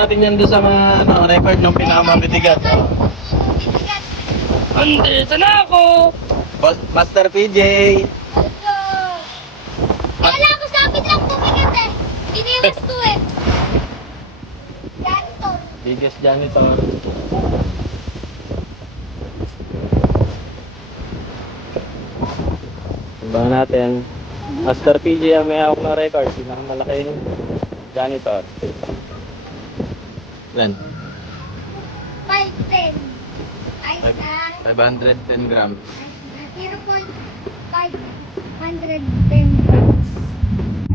natin yan doon sa mga record ng pinakamabitigat. Andito na ako! Master PJ! Kala ko sabit lang bumigat eh. Iniwas ko eh. Janitor. Biggest janitor. Tignan natin. Master PJ ang may hawak na record. Pinakamalaki janitor. Yan. 510. Ay, 510 grams. 0.510 grams.